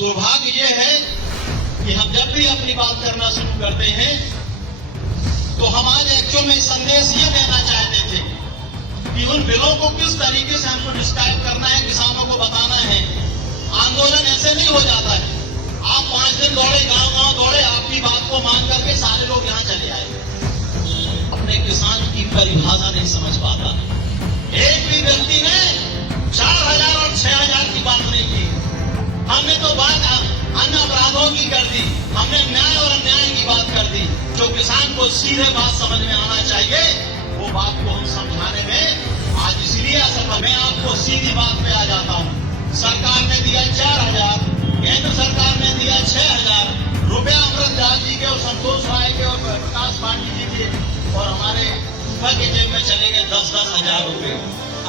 दुर्भाग्य ये है कि हम जब भी अपनी बात करना शुरू करते हैं तो हम आज एक्चुअल में संदेश ये देना चाहते थे कि उन बिलों को किस तरीके से हमको डिस्क्राइब करना है, किसानों को बताना है। आंदोलन ऐसे नहीं हो जाता है। आप 5 दिन दौड़े, गांव दौड़े, आपकी बात को मान करके सारे लोग यहाँ चले आए। अपने किसान की परिभाषा नहीं समझ पाता। एक भी व्यक्ति ने 4000 और 6000 की बात नहीं की। हमने तो बात अन्य अपराधों की कर दी, हमने न्याय और अन्याय की बात कर दी। जो किसान को सीधे बात समझ में आना चाहिए वो बात को हम समझाने में आज इसलिए असफल। मैं आपको सीधी बात पे आ जाता हूँ। सरकार ने दिया 4000, केंद्र सरकार ने दिया 6000 रुपया अमृतलाल जी के और संतोष राय के और प्रकाश पांडे जी के और हमारे ऊपर के जेब में चले गए 10-10 हजार रुपये।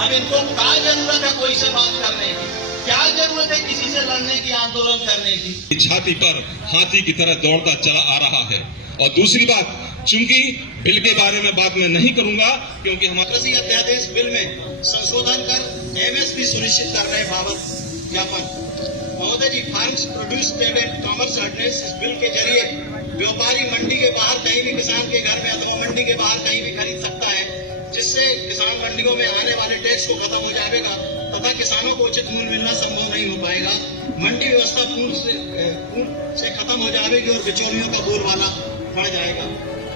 अब इनको क्या जरूरत है कोई से बात करने की? क्या जरूरत है किसी से लड़ने की, आंदोलन करने की? छाती पर हाथी की तरह दौड़ता चला आ रहा है। और दूसरी बात, चूंकि बिल के बारे में बात मैं नहीं करूंगा क्योंकि हमारे कृषि अध्यादेश बिल में संशोधन कर एमएसपी सुनिश्चित करने बाबत ज्ञापन। महोदय जी, farms produce trade and commerce ordinance इस बिल के जरिए व्यापारी मंडी के बाहर कहीं भी किसान के घर में अथवा मंडी के बाहर कहीं भी खरीद सकता है, जिससे किसान मंडियों में आने वाले टैक्स को खत्म हो जाएगा तथा किसानों को उचित मूल्य मिलना संभव नहीं हो पाएगा। मंडी व्यवस्था पूर्ण से खत्म हो जाएगी और बिचौलियों का बोलबाला बढ़ जाएगा।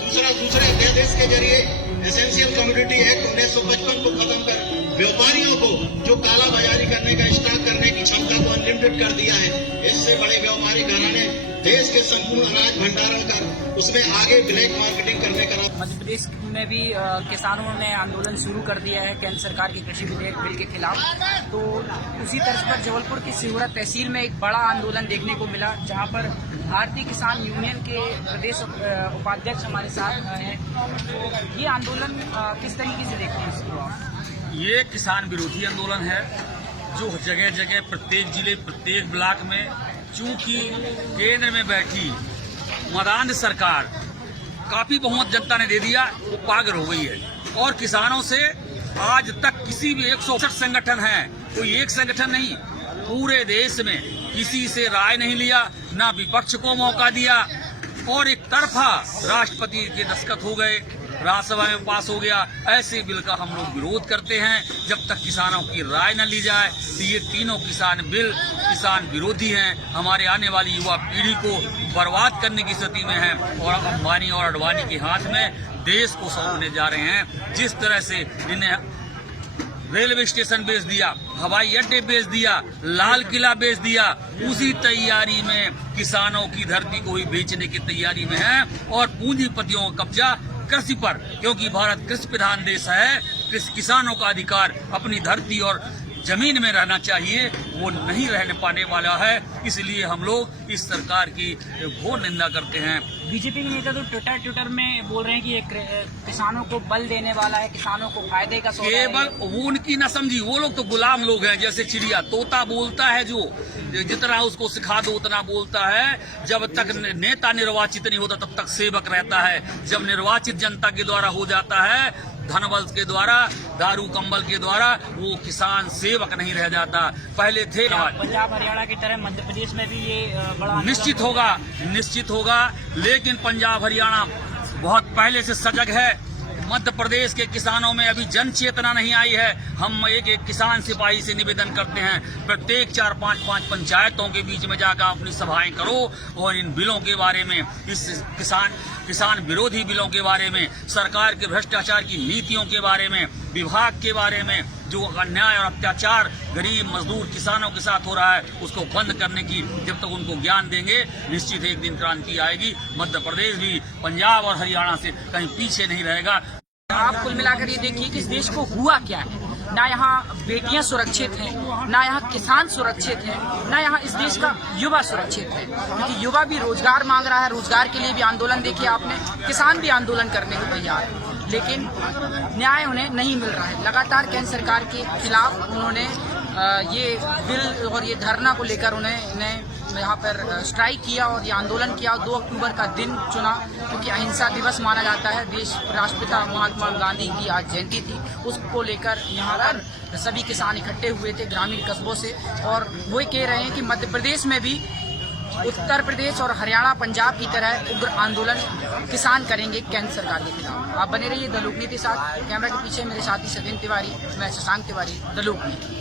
दूसरे अध्यादेश के जरिए एसेंशियल कमोडिटी एक्ट 1955 को खत्म कर व्यापारियों को जो काला बाजारी करने का स्टॉक करने की क्षमता को अनलिमिटेड कर दिया है। इससे बड़े व्यापारी घराने देश के संपूर्ण अनाज भंडारण कर उसमें आगे ब्लैक मार्केटिंग करने का। मध्य प्रदेश में भी किसानों ने आंदोलन शुरू कर दिया है केंद्र सरकार के कृषि विधेयक बिल के खिलाफ। तो उसी तर्ज पर जबलपुर की सिहुरा तहसील में एक बड़ा आंदोलन देखने को मिला, जहां पर भारतीय किसान यूनियन के प्रदेश उपाध्यक्ष हमारे साथ हैं। तो ये आंदोलन किस तरीके से देखते हैं इसको आप? ये किसान विरोधी आंदोलन है जो जगह जगह प्रत्येक जिले प्रत्येक ब्लॉक में, चूंकि केंद्र में बैठी मदान सरकार काफी बहुमत जनता ने दे दिया, वो पागल हो गई है। और किसानों से आज तक किसी भी 168 संगठन है, कोई एक संगठन नहीं, पूरे देश में किसी से राय नहीं लिया, ना विपक्ष को मौका दिया और एक तरफा राष्ट्रपति के दस्तखत हो गए, राज्यसभा में पास हो गया। ऐसे बिल का हम लोग विरोध करते हैं जब तक किसानों की राय न ली जाए। तो ये तीनों किसान बिल किसान विरोधी हैं, हमारे आने वाली युवा पीढ़ी को बर्बाद करने की स्थिति में हैं और अंबानी और अडवाणी के हाथ में देश को सौंपने जा रहे हैं। जिस तरह से इन्हें रेलवे स्टेशन बेच दिया, हवाई अड्डे बेच दिया, लाल किला बेच दिया, उसी तैयारी में किसानों की धरती को ही बेचने की तैयारी में है और पूंजीपतियों का कब्जा कृषि पर, क्योंकि भारत कृषि प्रधान देश है। किसानों का अधिकार अपनी धरती और जमीन में रहना चाहिए, वो नहीं रहने पाने वाला है। इसलिए हम लोग इस सरकार की घोर निंदा करते हैं। बीजेपी के नेता तो ट्विटर में बोल रहे हैं कि ये किसानों को बल देने वाला है, किसानों को फायदे का सौदा है। केवल वो उनकी न समझी, वो लोग तो गुलाम लोग हैं। जैसे चिड़िया तोता बोलता है, जो जितना उसको सिखा दो उतना बोलता है। जब तक नेता निर्वाचित नहीं होता तब तक सेवक रहता है। जब निर्वाचित जनता के द्वारा हो जाता है, धनबल के द्वारा, दारू कंबल के द्वारा, वो किसान सेवक नहीं रह जाता। पहले थे। पंजाब हरियाणा की तरह मध्य प्रदेश में भी ये बड़ा निश्चित होगा, लेकिन पंजाब हरियाणा बहुत पहले से सजग है। मध्य प्रदेश के किसानों में अभी जन चेतना नहीं आई है। हम एक किसान सिपाही से निवेदन करते हैं, प्रत्येक 4-5 पंचायतों के बीच में जाकर अपनी सभाएं करो और इन बिलों के बारे में, इस किसान विरोधी बिलों के बारे में, सरकार के भ्रष्टाचार की नीतियों के बारे में, विभाग के बारे में, जो अन्याय और अत्याचार गरीब मजदूर किसानों के साथ हो रहा है, उसको बंद करने की जब तक उनको ज्ञान देंगे, निश्चित एक दिन क्रांति आएगी। मध्य प्रदेश भी पंजाब और हरियाणा से कहीं पीछे नहीं रहेगा। आप कुल मिलाकर ये देखिए कि इस देश को हुआ क्या है। ना यहाँ बेटियां सुरक्षित हैं, ना यहाँ किसान सुरक्षित हैं, ना यहाँ इस देश का युवा सुरक्षित है। क्योंकि युवा भी रोजगार मांग रहा है, रोजगार के लिए भी आंदोलन देखिए आपने, किसान भी आंदोलन करने को तैयार है, लेकिन न्याय उन्हें नहीं मिल रहा है। लगातार केंद्र सरकार के खिलाफ उन्होंने ये बिल और ये धरना को लेकर उन्हें यहाँ पर स्ट्राइक किया और ये आंदोलन किया। 2 अक्टूबर का दिन चुना क्योंकि अहिंसा दिवस माना जाता है। देश राष्ट्रपिता महात्मा गांधी की आज जयंती थी, उसको लेकर यहाँ पर सभी किसान इकट्ठे हुए थे ग्रामीण कस्बों से, और वो कह रहे हैं कि मध्य प्रदेश में भी उत्तर प्रदेश और हरियाणा पंजाब की तरह उग्र आंदोलन किसान करेंगे केंद्र सरकार के खिलाफ। आप बने रहिए द लोकनीति के साथ। कैमरा के पीछे मेरे साथी सचिन तिवारी, मैं शशांक तिवारी, द लोकनीति।